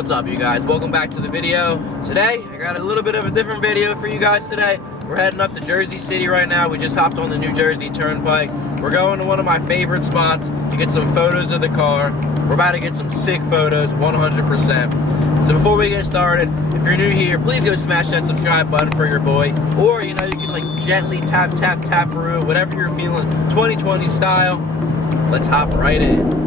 What's up, you guys? Welcome back to the video. Today I got a little bit of a different video for you guys today. We're heading up to Jersey City right now. We just hopped on the New Jersey Turnpike. We're going to one of my favorite spots to get some photos of the car. We're about to get some sick photos, 100%. So before we get started, if you're new here, please go smash that subscribe button for your boy. Or, you know, you can like gently tap through, whatever you're feeling, 2020 style. Let's hop right in.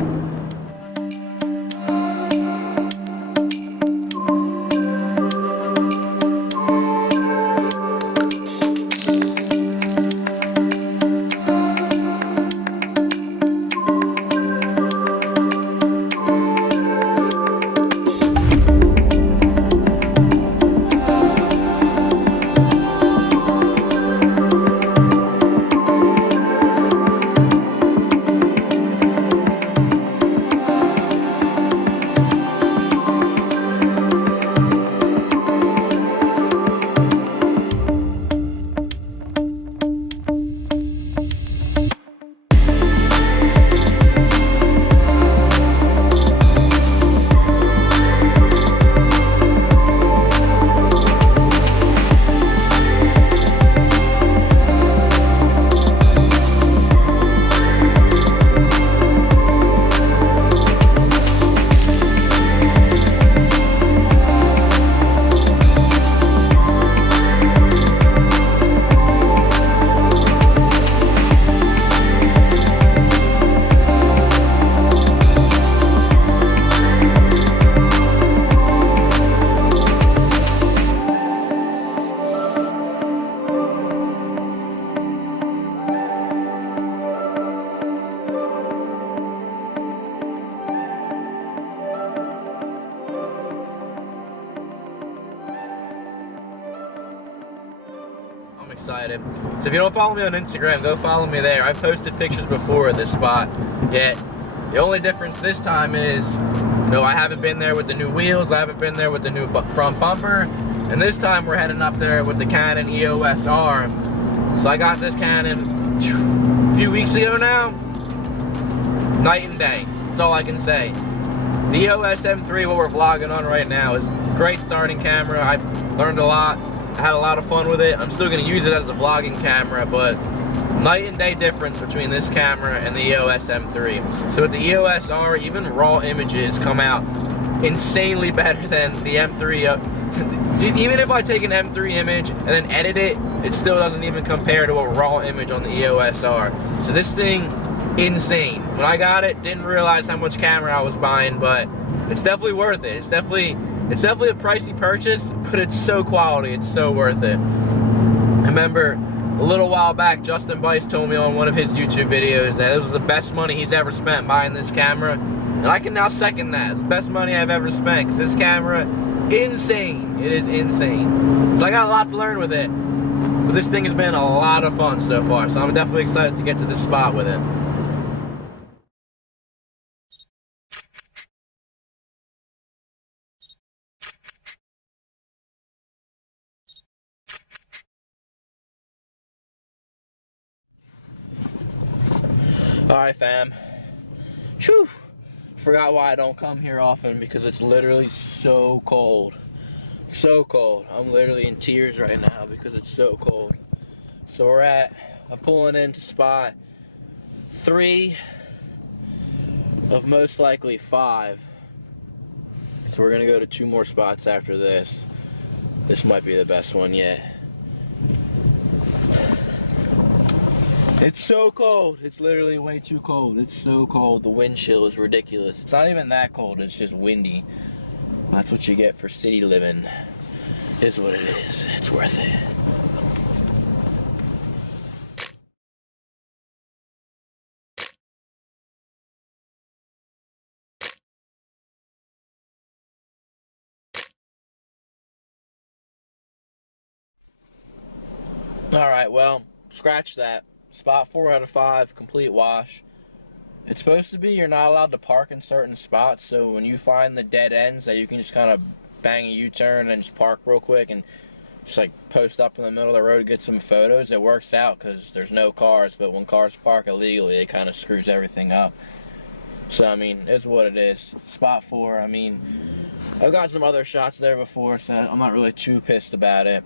Excited. So if you don't follow me on Instagram, go follow me there. I've posted pictures before of this spot, yet the only difference this time is, you know, I haven't been there with the new wheels, I haven't been there with the new front bumper, and this time we're heading up there with the Canon EOS R. So I got this Canon a few weeks ago now. Night and day, that's all I can say. The EOS M3, what we're vlogging on right now, is a great starting camera. I've learned a lot. I had a lot of fun with it. I'm still going to use it as a vlogging camera, but night and day difference between this camera and the EOS M3. So with the EOS R, even raw images come out insanely better than the M3. Even if I take an M3 image and then edit it, it still doesn't even compare to a raw image on the EOS R. So this thing, insane. When I got it, didn't realize how much camera I was buying, but it's definitely worth it. It's definitely a pricey purchase, but it's so quality, it's so worth it. I remember a little while back, Justin Bice told me on one of his YouTube videos that it was the best money he's ever spent buying this camera. And I can now second that. It's the best money I've ever spent, because this camera, insane. It is insane. So I got a lot to learn with it. But this thing has been a lot of fun so far, so I'm definitely excited to get to this spot with it. Alright fam, whew, forgot why I don't come here often, because it's literally so cold, so cold. I'm literally in tears right now because it's so cold. So I'm pulling into spot 3 of most likely 5, so we're gonna go to 2 more spots after this. This might be the best one yet. It's so cold. It's literally way too cold. It's so cold. The wind chill is ridiculous. It's not even that cold. It's just windy. That's what you get for city living. Is what it is. It's worth it. Alright, well, scratch that. Spot 4 out of 5, complete wash. It's supposed to be you're not allowed to park in certain spots, so when you find the dead ends that you can just kind of bang a U-turn and just park real quick and just like post up in the middle of the road to get some photos, it works out because there's no cars. But when cars park illegally, it kind of screws everything up. So I mean, it's what it is. Spot 4, I mean, I've got some other shots there before, so I'm not really too pissed about it.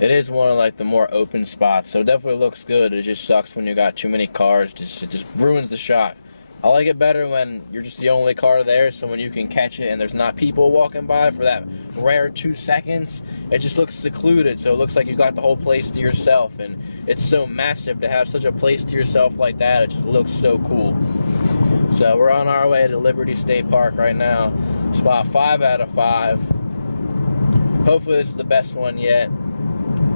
It is one of like the more open spots, so it definitely looks good. It just sucks when you got too many cars. It just ruins the shot. I like it better when you're just the only car there, so when you can catch it and there's not people walking by for that rare 2 seconds, it just looks secluded, so it looks like you got the whole place to yourself, and it's so massive to have such a place to yourself like that. It just looks so cool. So we're on our way to Liberty State Park right now. Spot 5 out of 5. Hopefully this is the best one yet.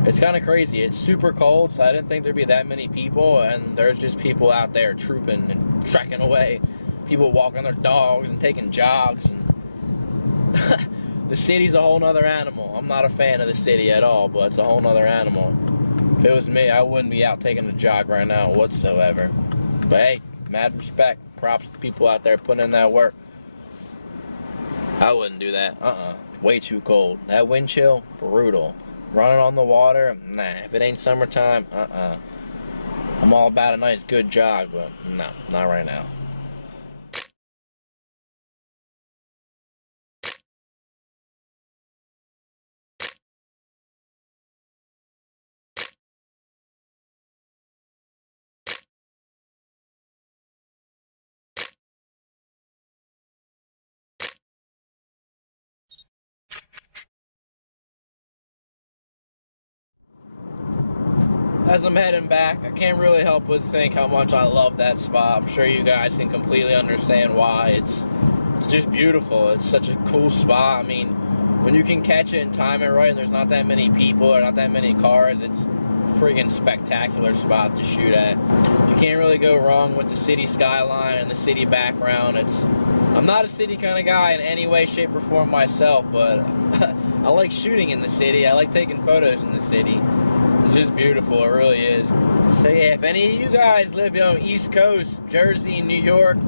It's kind of crazy. It's super cold, so I didn't think there'd be that many people, and there's just people out there trooping and trekking away. People walking their dogs and taking jogs. And the city's a whole nother animal. I'm not a fan of the city at all, but it's a whole nother animal. If it was me, I wouldn't be out taking a jog right now whatsoever. But hey, mad respect. Props to people out there putting in that work. I wouldn't do that. Way too cold. That wind chill, brutal. Running on the water, nah. If it ain't summertime, I'm all about a nice good jog, but no, not right now. As I'm heading back, I can't really help but think how much I love that spot. I'm sure you guys can completely understand why. It's just beautiful. It's such a cool spot. I mean, when you can catch it and time it right and there's not that many people or not that many cars, it's a friggin' spectacular spot to shoot at. You can't really go wrong with the city skyline and the city background. I'm not a city kind of guy in any way, shape, or form myself, but I like shooting in the city. I like taking photos in the city. It's just beautiful, it really is. So yeah, if any of you guys live on East Coast, Jersey, New York,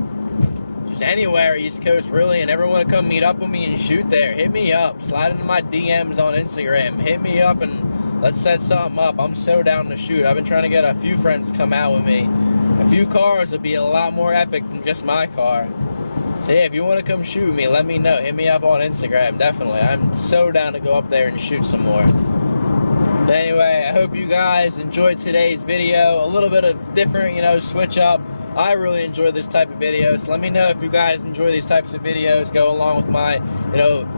just anywhere East Coast really, and ever want to come meet up with me and shoot there, hit me up. Slide into my DMs on Instagram. Hit me up and let's set something up. I'm so down to shoot. I've been trying to get a few friends to come out with me. A few cars would be a lot more epic than just my car. So yeah, if you want to come shoot with me, let me know. Hit me up on Instagram, definitely. I'm so down to go up there and shoot some more. Anyway, I hope you guys enjoyed today's video. A little bit of different, switch up. I really enjoy this type of video, so let me know if you guys enjoy these types of videos. Go along with my,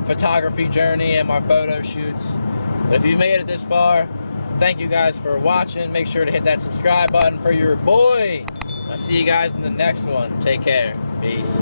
photography journey and my photo shoots. But if you've made it this far, thank you guys for watching. Make sure to hit that subscribe button for your boy. I'll see you guys in the next one. Take care. Peace.